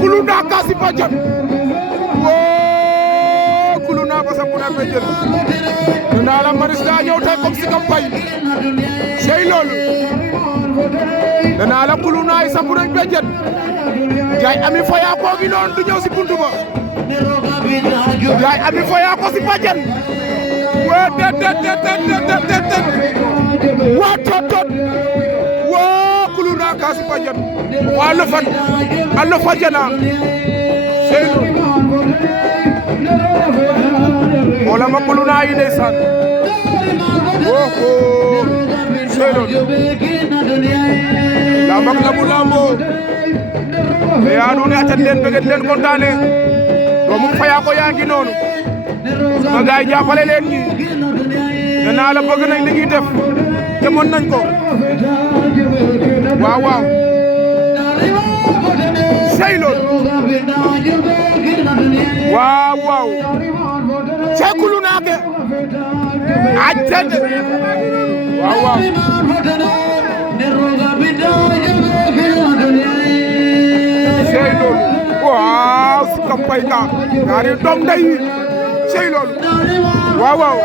kuluna kasi pajan wo kuluna basanguna pejen nana la marista ñew tay comme si campagne sey lolu nana la kuluna ay sambu nañ pejen jaay ami faya ko gi non du ñew si buntu ba jaay ami faya ko si pajan wo tet wa tot wo kuluna kasi pajan wa le fan allo fajana sey lolu wala ma kuluna yi ndeysaan oho seedoon lambak la mu lambo te yaa nuune acat leen bëgg leen kontaane doomu Faya ko yaa ngi noonu sama gaay jàppale leen ñi nee naa la bëgg nañ li ñuy def te mën nañ ko waaw waaw sey loolu waaw waaw sey kuluna ke ajjad waaw waaw sey loolu waaw si kampay ka ñaari doom day sey loolu waaw waaw